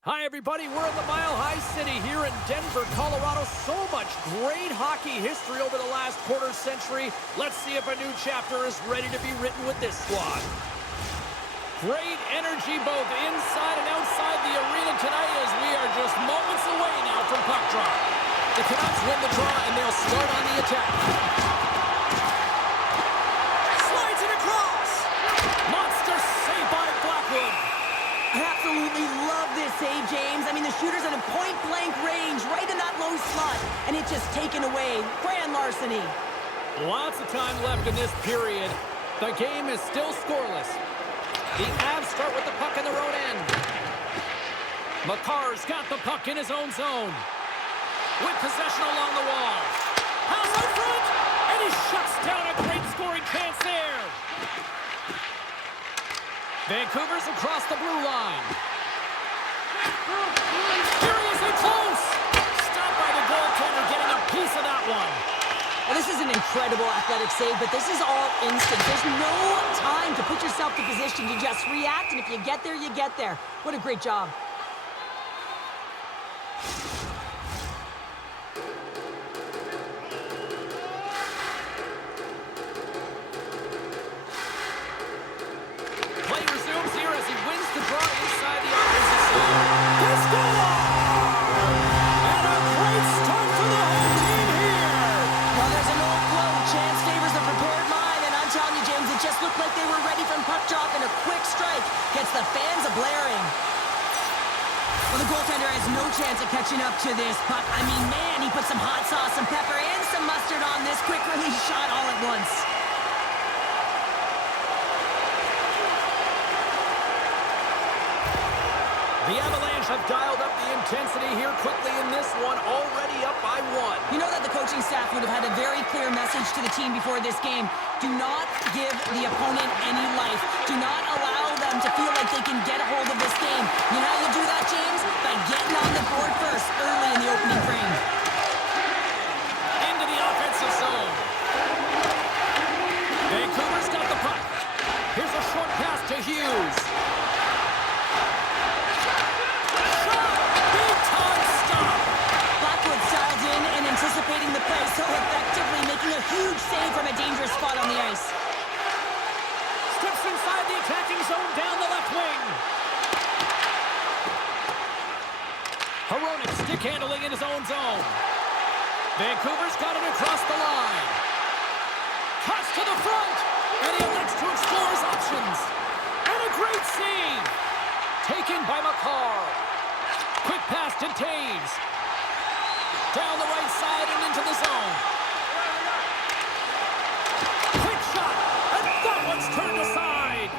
Hi, everybody. We're in the Mile High City here in Denver, Colorado. So much great hockey history over the last quarter century. Let's see if a new chapter is ready to be written with this squad. Great energy both inside and outside the arena tonight as we are just moments away now from puck drop. The Canucks win the draw and they'll start on the attack. Slides it across. Monster save by Blackwood. I absolutely love this save, James. I mean, the shooter's in a point-blank range, right in that low slot, and it's just taken away. Grand larceny. Lots of time left in this period. The game is still scoreless. The Avs start with the puck in their own end. McCarr's got the puck in his own zone. With possession along the wall. House out front, and he shuts down a great scoring chance there. Vancouver's across the blue line. Curiously close. Stopped by the goaltender, getting a piece of that one. Well, this is an incredible athletic save, but this is all instant. There's no time to put yourself in position to just react, and if you get there, you get there. What a great job. Play resumes here as he wins the draw inside the offensive zone. They score! And a great start for the home team here. Well, there's an old quote, chance favors a prepared mind, and I'm telling you, James, it just looked like they were ready from puck drop, and a quick strike gets the fans a-blaring. Well, the goaltender has no chance of catching up to this puck. I mean, man, he put some hot sauce, some pepper, and some mustard on this quick release shot all at once. The Avalanche have dialed up the intensity here quickly in this one, already up by one. You know that the coaching staff would have had a very clear message to the team before this game. Do not give the opponent any life. Do not allow them to feel like they can get a hold of this game. You know how you do that, James? By getting on the board first, early in the opening frame. Into the offensive zone. Vancouver's got the puck. Here's a short pass to Hughes. Anticipating the play so effectively, making a huge save from a dangerous spot on the ice. Steps inside the attacking zone down the left wing. Hronek stick handling in his own zone. Vancouver's got it across the line. Cuts to the front, and he elects to explore his options. And a great save. Taken by McCarr. Quick pass to Taves. Down the right side and into the zone. Quick shot, and that one's turned aside.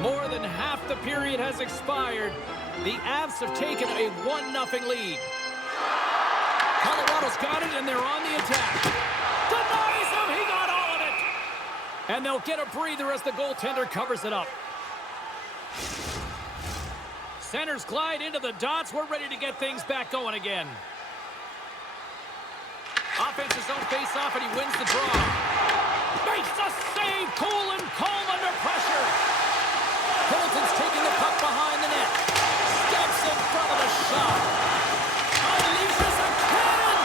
More than half the period has expired. The Avs have taken a 1-0 lead. Colorado's got it, and they're on the attack. Denies him, he got all of it. And they'll get a breather as the goaltender covers it up. Centers glide into the dots. We're ready to get things back going again. Offensive zone face-off, and he wins the draw. Makes a save, cool and calm under pressure. Colton's taking the puck behind the net. Steps in front of the shot. Unleashes a cannon.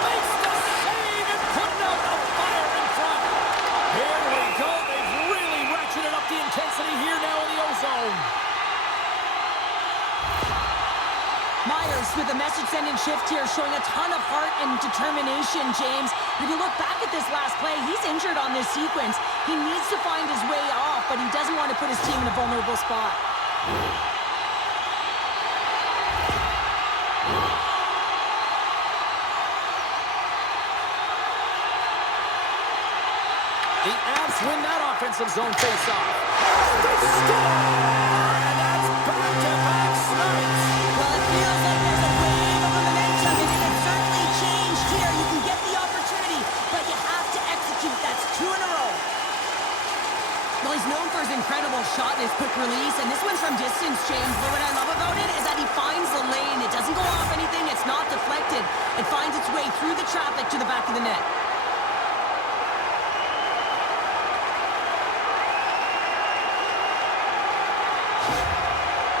Makes the save and putting out the fire in front. Here we go. They've really ratcheted up the intensity here now in the O-zone. Myers with a message-sending shift here, showing a ton of heart and determination, James. If you look back at this last play, he's injured on this sequence. He needs to find his way off, but he doesn't want to put his team in a vulnerable spot. The Avs win that offensive zone face-off. They score! And that's back-to-back snipes. Well, it feels like there's a wave of momentum, and it has certainly changed here. You can get the opportunity, but you have to execute. That's 2 in a row. Well, he's known for his incredible shot and his quick release, and this one's from distance, James. But what I love about it is that he finds the lane. It doesn't go off anything. It's not deflected. It finds its way through the traffic to the back of the net.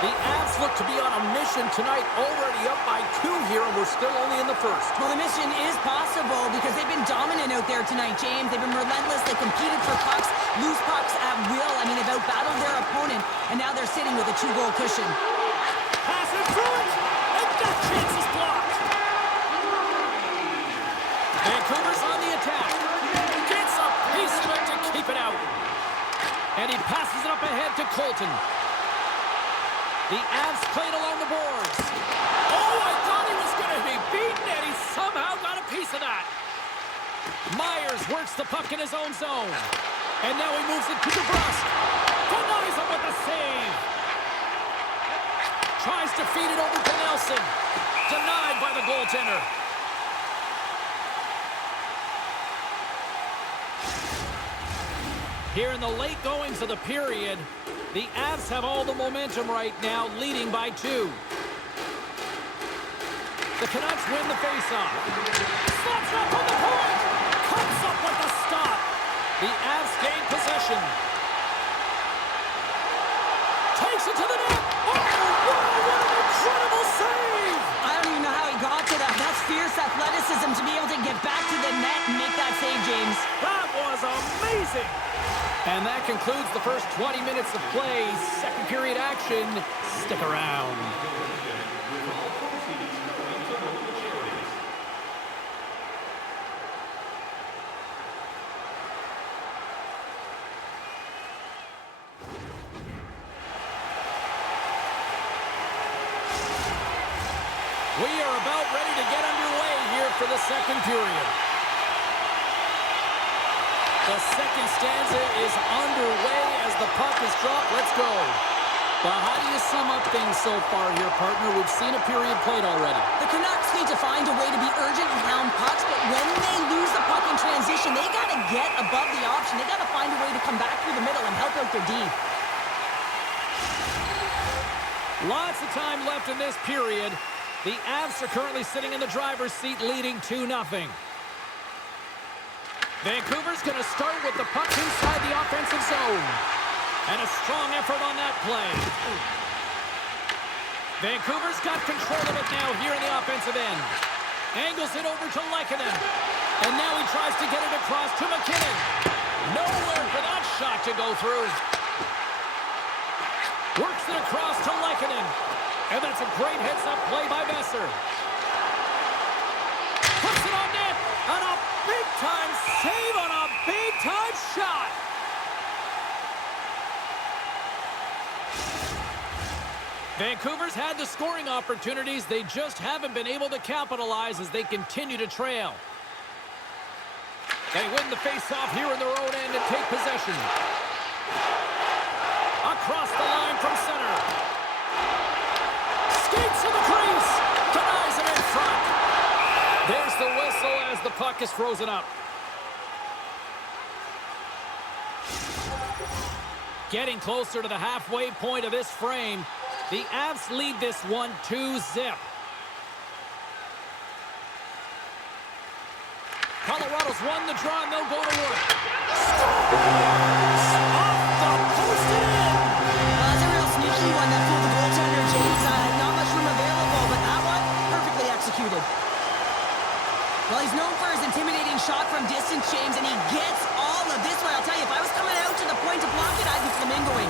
The Avs look to be on a mission tonight, already up by 2 here, and we're still only in the first. Well, the mission is possible because they've been dominant out there tonight, James. They've been relentless. They competed for pucks, loose pucks at will. I mean, they've outbattled their opponent, and now they're sitting with a 2-goal cushion. Pass it through it, and that chance is blocked. Vancouver's on the attack. Gets a piece of it to keep it out. And he passes it up ahead to Colton. The Avs played along the boards. Oh, I thought he was going to be beaten, and he somehow got a piece of that. Myers works the puck in his own zone. And now he moves it to DeBrusque. Denies him with the save. Tries to feed it over to Nelson. Denied by the goaltender. Here in the late goings of the period, the Avs have all the momentum right now, leading by 2. The Canucks win the faceoff. Slots up on the point. Comes up with the stop. The Avs gain possession. Takes it to the net. Oh, wow, what an incredible save. I don't even know how he got to that. That's fierce athleticism to be able to get back to the net and make that save, James. That was amazing. And that concludes the first 20 minutes of play. Second period action. Stick around. We are about ready to get underway here for the second period. The second stanza is underway as the puck is dropped. Let's go. Well, how do you sum up things so far here, partner? We've seen a period played already. The Canucks need to find a way to be urgent and hound pucks, but when they lose the puck in transition, they got to get above the option. They got to find a way to come back through the middle and help out their D. Lots of time left in this period. The Avs are currently sitting in the driver's seat, leading 2-0. Vancouver's going to start with the puck inside the offensive zone. And a strong effort on that play. Vancouver's got control of it now here in the offensive end. Angles it over to Lehkonen. And now he tries to get it across to McKinnon. Nowhere for that shot to go through. Works it across to Lehkonen. And that's a great heads-up play by Besser. Puts it on net. And a big-time save on a big-time shot. Vancouver's had the scoring opportunities. They just haven't been able to capitalize as they continue to trail. They win the face-off here in their own end and take possession. Across the line from center. Skates to the crease. Denies it in front. There's the whistle as the puck is frozen up. Getting closer to the halfway point of this frame. The Avs lead this one 2-0. Colorado's won the draw and they'll go to work. Off the post and in. Well, that's a real sneaky one that fooled the goaltender, James. Not much room available, but that one, perfectly executed. Well, he's known for his intimidating shot from distance, James, and he gets all of this one. I'll tell you, if I was coming out to the point to block it, I'd be flamingoing.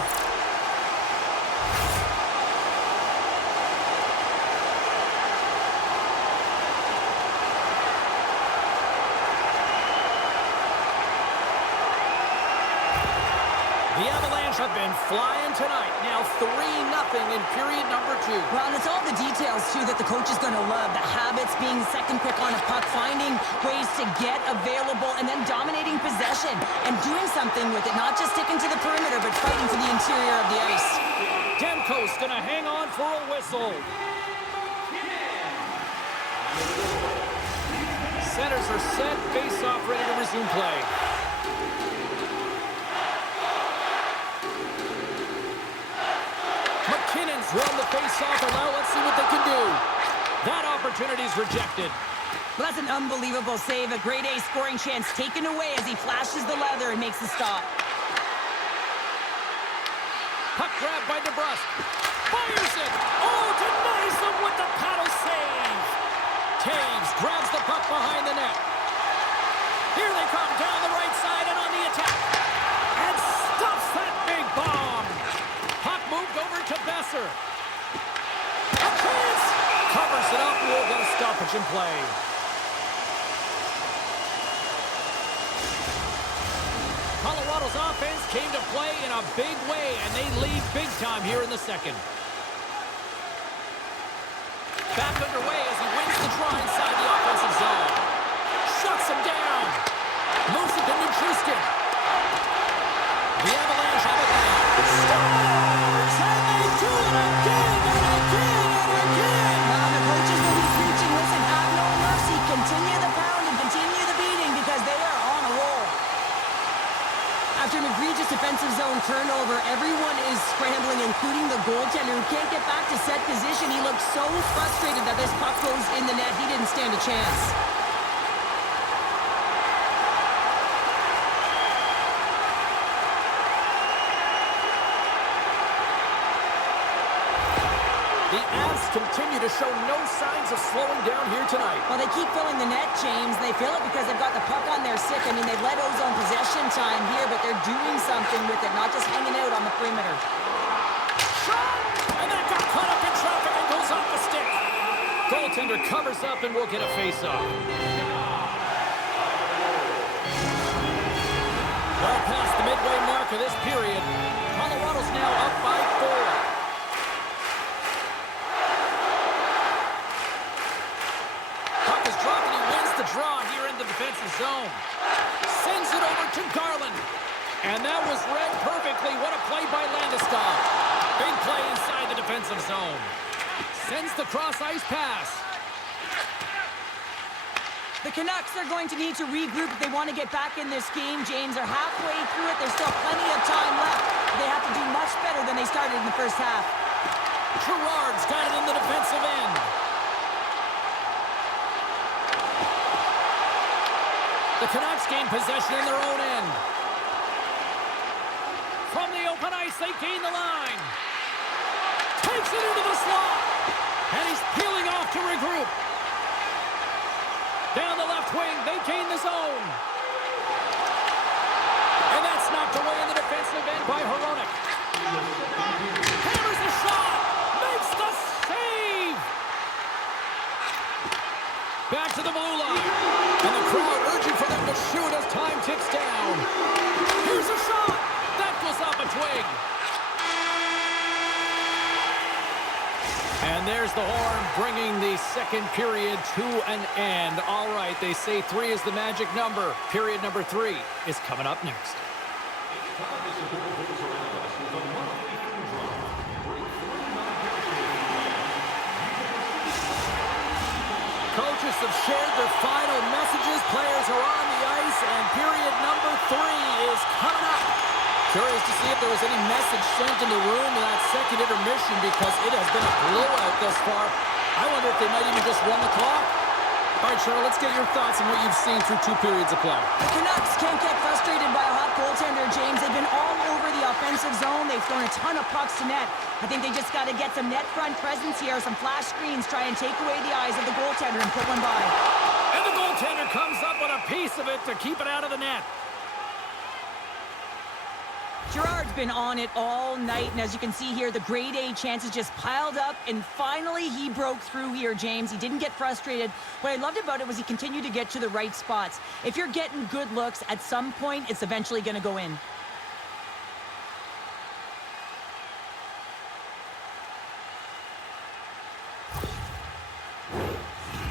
The Avalanche have been flying tonight. Now 3-0 in period number 2. Well, and it's all the details, too, that the coach is going to love. The habits, being second quick on a puck, finding ways to get available, and then dominating possession and doing something with it. Not just sticking to the perimeter, but fighting for the interior of the ice. Demko's going to hang on for a whistle. Centers are set. Face-off ready to resume play. McKinnon's run the face-off, and now let's see what they can do. That opportunity's rejected. Well, that's an unbelievable save. A grade A scoring chance taken away as he flashes the leather and makes the stop. Puck grab by DeBrusque. Fires it! Oh, denies them with the paddle save! Taves grabs the puck behind the net. Here they come down the right side and on the attack. And stops that big bomb. Puck moved over to Besser. A chance! Covers it up. We'll get a stoppage in play. Colorado's offense came to play in a big way, and they lead big time here in the second. Back underway as he wins the draw inside the offensive zone. Shuts him down. Moves it to Nichushkin. The Avalanche have it now. Stars! And they do it again and again and again! Now the coaches will be preaching, listen, have no mercy. Continue the pound and continue the beating because they are on a roll. After an egregious defensive zone turnover, everyone is scrambling, including the goaltender who can't get back to set position. He looks so frustrated that this puck goes in the net. He didn't stand a chance. The Avs continue to show no signs of slowing down here tonight. Well, they keep filling the net, James. They fill it because they've got the puck on their stick. I mean, they've let Ozone possession time here, but they're doing something with it, not just hanging out on the perimeter. Shot! And that got caught up in traffic and goes off the stick. Goaltender covers up and we'll get a face-off. Well past the midway mark of this period, Colorado's now up by 4. Draw here in the defensive zone. Sends it over to Garland. And that was read perfectly. What a play by Landeskog. Big play inside the defensive zone. Sends the cross-ice pass. The Canucks are going to need to regroup if they want to get back in this game, James. They're halfway through it. There's still plenty of time left. They have to do much better than they started in the first half. Girard's got it in the defensive end. The Canucks gain possession in their own end. From the open ice, they gain the line. Takes it into the slot. And he's peeling off to regroup. Down the left wing, they gain the zone. And that's knocked away in the defensive end by Hronek. Hammers the shot. Makes the save. Back to the blue line. And the crowd urging for them to shoot as time ticks down. Here's a shot. That goes off a twig. And there's the horn bringing the second period to an end. All right, they say 3 is the magic number. Period number 3 is coming up next. Coaches have shared their final messages. Players are on the ice, and period number 3 is coming up. Curious to see if there was any message sent in the room in that second intermission because it has been a blowout thus far. I wonder if they might even just run the clock. All right, Cheryl, let's get your thoughts on what you've seen through 2 periods of play. The Canucks can't get frustrated by a hot goaltender, James. They've been all over the offensive zone. They've thrown a ton of pucks to net. I think they just got to get some net front presence here, some flash screens, try and take away the eyes of the goaltender and put one by. And the goaltender comes up with a piece of it to keep it out of the net. Girard's been on it all night, and as you can see here, the grade A chances just piled up, and finally he broke through here, James. He didn't get frustrated. What I loved about it was he continued to get to the right spots. If you're getting good looks, at some point, it's eventually going to go in.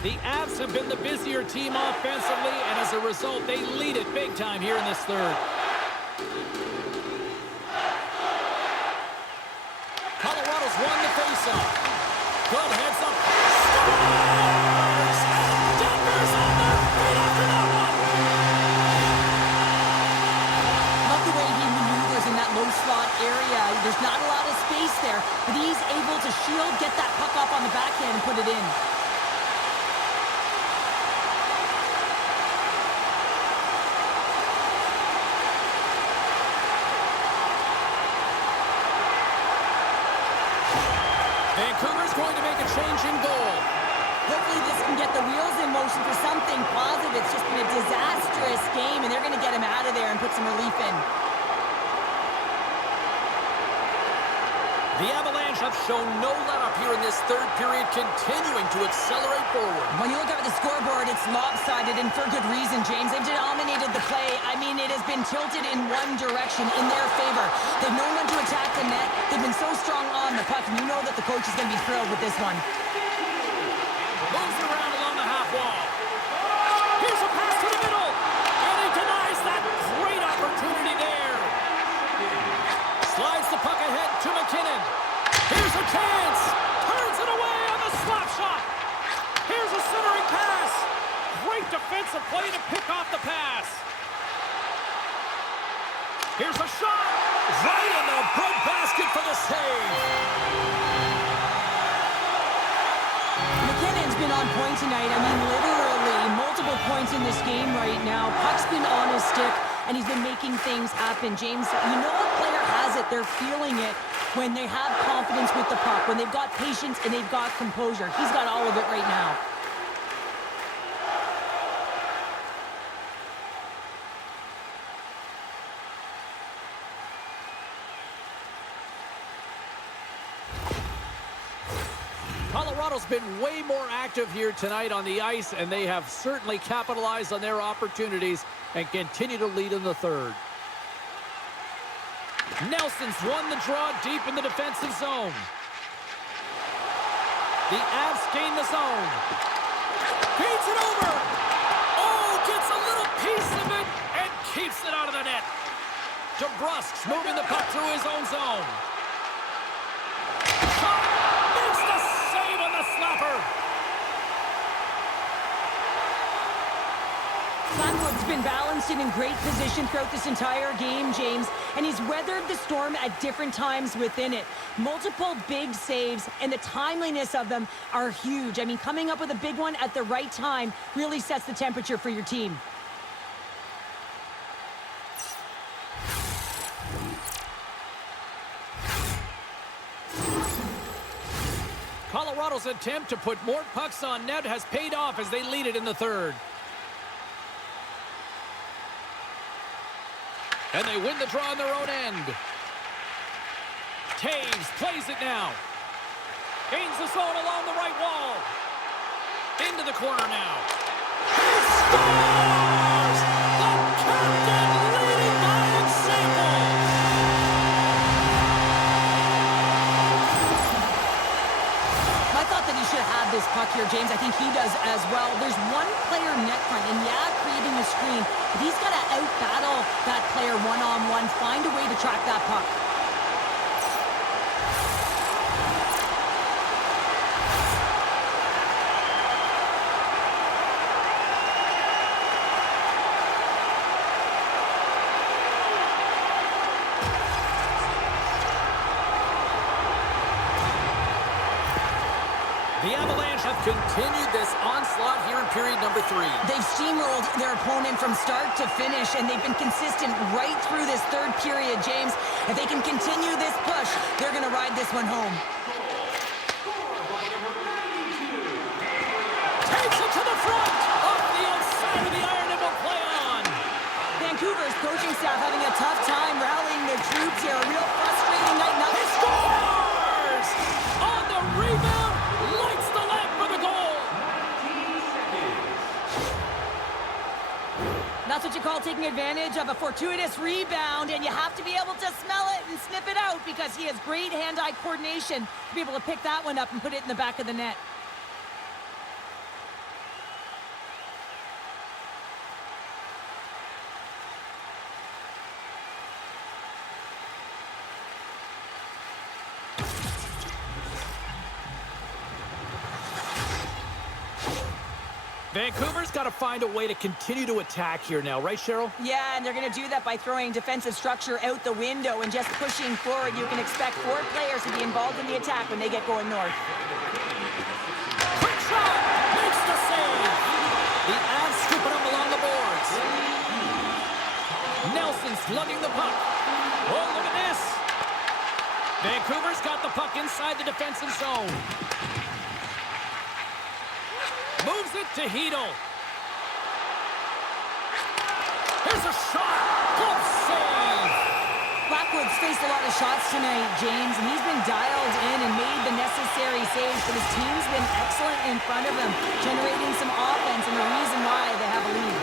The Avs have been the busier team offensively, and as a result, they lead it big time here in this third. Colorado's won the faceoff. Good heads up. Stars! And Denver's on their feet after that one. Love the way he maneuvers in that low slot area. There's not a lot of space there, but he's able to shield, get that puck up on the backhand and put it in. change in goal. Hopefully this can get the wheels in motion for something positive. It's just been a disastrous game, and they're going to get him out of there and put some relief in. The Avalanche have shown no let-up here in this third period, continuing to accelerate forward. When you look up at the scoreboard, it's lopsided, and for good reason, James. They've dominated the play. I mean, it has been tilted in one direction, in their favor. They've known when to attack the net. They've been so strong on the puck, and you know that the coach is going to be thrilled with this one. Moves around along the half wall. Here's a pass to the middle, and he denies that great opportunity there. Slides the puck ahead to McKinnon. Here's a chance. Turns it away on the slap shot. Here's a centering pass. Great defensive play to pick off the pass. Here's a shot. Right in the breadbasket for the save. McKinnon's been on point tonight. I mean, literally multiple points in this game right now. Puck's been on his stick, and he's been making things happen. James, you know a player has it. They're feeling it when they have confidence with the puck, when they've got patience and they've got composure. He's got all of it right now. Colorado's been way more active here tonight on the ice, and they have certainly capitalized on their opportunities and continue to lead in the third. Nelson's won the draw deep in the defensive zone. The Avs gain the zone. Feeds it over. Oh, gets a little piece of it and keeps it out of the net. DeBrusk's moving the puck through his own zone. Shot. Makes the save on the slapper. Blackwood's been balanced and in great position throughout this entire game, James, and he's weathered the storm at different times within it. Multiple big saves, and the timeliness of them are huge. I mean, coming up with a big one at the right time really sets the temperature for your team. Colorado's attempt to put more pucks on net has paid off as they lead it in the third. And they win the draw on their own end. Taves plays it now. Gains the zone along the right wall. Into the corner now. He scores! The captain leading by example. I thought that he should have this puck here, James. I think he does as well. There's one player net front, and yeah, creating a screen, but he's got to out-battle that player one-on-one, find a way to track that puck. The Avalanche have continued this onslaught here in period number 3. They've steamrolled their opponent from start to finish, and they've been consistent right through this third period, James. If they can continue this push, they're going to ride this one home. Takes it to the front, off the outside of the iron, and will play on. Vancouver's coaching staff having a tough time rallying their troops here. A real frustrating night. He scores! On the rebound, lights the lamp for the goal. That's what you call taking advantage of a fortuitous rebound, and you have to be able to smell it and sniff it out because he has great hand-eye coordination to be able to pick that one up and put it in the back of the net. Vancouver's got to find a way to continue to attack here now, right, Cheryl? Yeah, and they're going to do that by throwing defensive structure out the window and just pushing forward. You can expect 4 players to be involved in the attack when they get going north. Quick shot! Makes the save! The Avs scooping up along the boards. Nelson's lugging the puck. Oh, look at this! Vancouver's got the puck inside the defensive zone. Moves it to Hedel. Here's a shot. Glove save. Blackwood's faced a lot of shots tonight, James, and he's been dialed in and made the necessary saves, but his team's been excellent in front of him, generating some offense, and the reason why they have a lead.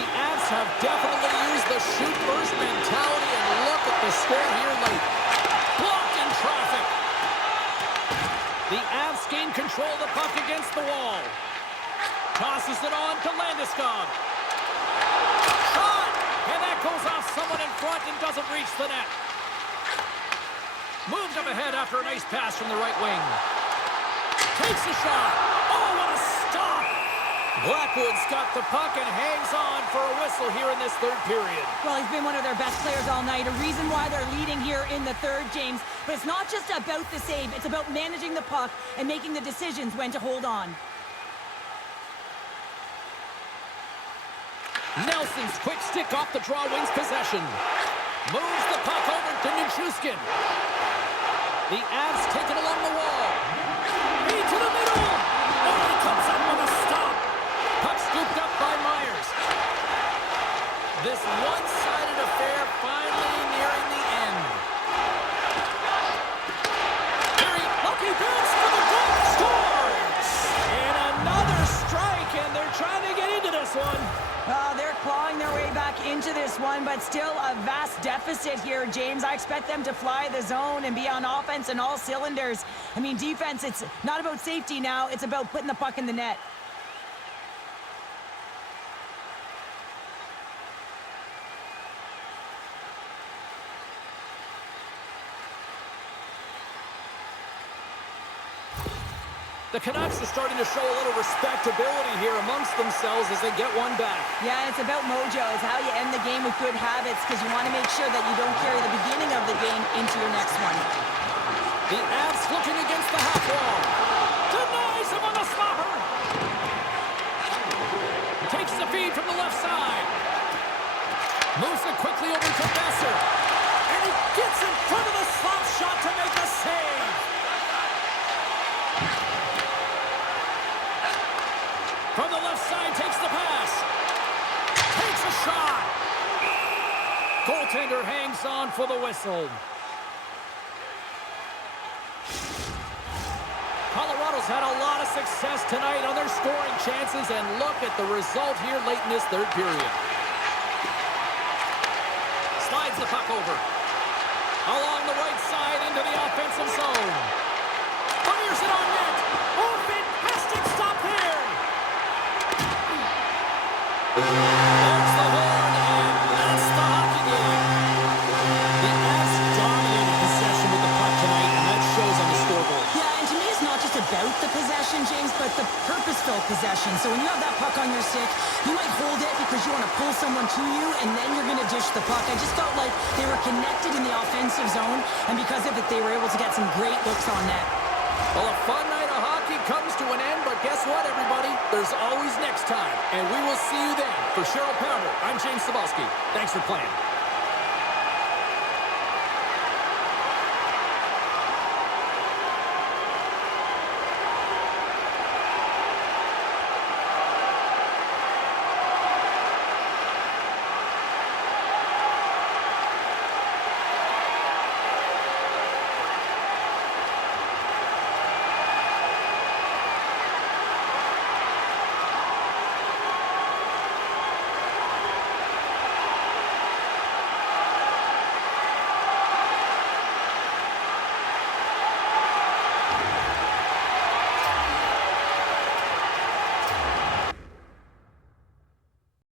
The Avs have definitely used the shoot-first mentality, and look at the score here late. Blocked in traffic. The Avs gain control of the puck against the wall. Tosses it on to Landeskog. Shot! And that goes off someone in front and doesn't reach the net. Moved up ahead after a nice pass from the right wing. Takes a shot. Oh, what a stop! Blackwood's got the puck and hangs on for a whistle here in this third period. Well, he's been one of their best players all night, a reason why they're leading here in the third, James. But it's not just about the save, it's about managing the puck and making the decisions when to hold on. Nelson's quick stick off the draw wins possession. Moves the puck over to Nichushkin. The Avs take it along the wall. Into the middle. Oh, he comes up with a stop. Puck scooped up by Myers. This one-sided affair finally nearing the end. Very lucky pass for the goal. Scores! And another strike, and they're trying to get into this one. They're clawing their way back into this one, but still a vast deficit here, James. I expect them to fly the zone and be on offense in all cylinders. I mean, defense, it's not about safety now. It's about putting the puck in the net. The Canucks are starting to show a little respectability here amongst themselves as they get one back. Yeah, it's about mojo. It's how you end the game with good habits because you want to make sure that you don't carry the beginning of the game into your next one. The Avs looking against the half wall. Denies him on the stopper. Takes the feed from the left side. Moves it quickly over to Besser. And he gets in front of the slap shot to make the save. From the left side, takes the pass. Takes a shot. Goaltender hangs on for the whistle. Colorado's had a lot of success tonight on their scoring chances, and look at the result here late in this third period. Slides the puck over. Along the right side into the offensive zone. Fires it on net. Oh, fantastic stop here. There's the horn, and that's the hockey game. The Avs dominated possession with the puck tonight, and that shows on the scoreboard. Yeah, and to me it's not just about the possession, James, but the purposeful possession. So when you have that puck on your stick, you might hold it because you want to pull someone to you, and then you're going to dish the puck. I just felt like they were connected in the offensive zone, and because of it, they were able to get some great looks on net. Well, a fun night of hockey comes to an end, but guess what, everybody? There's always next time, and we will see you then. For Cheryl Pounder, I'm James Cebulski. Thanks for playing.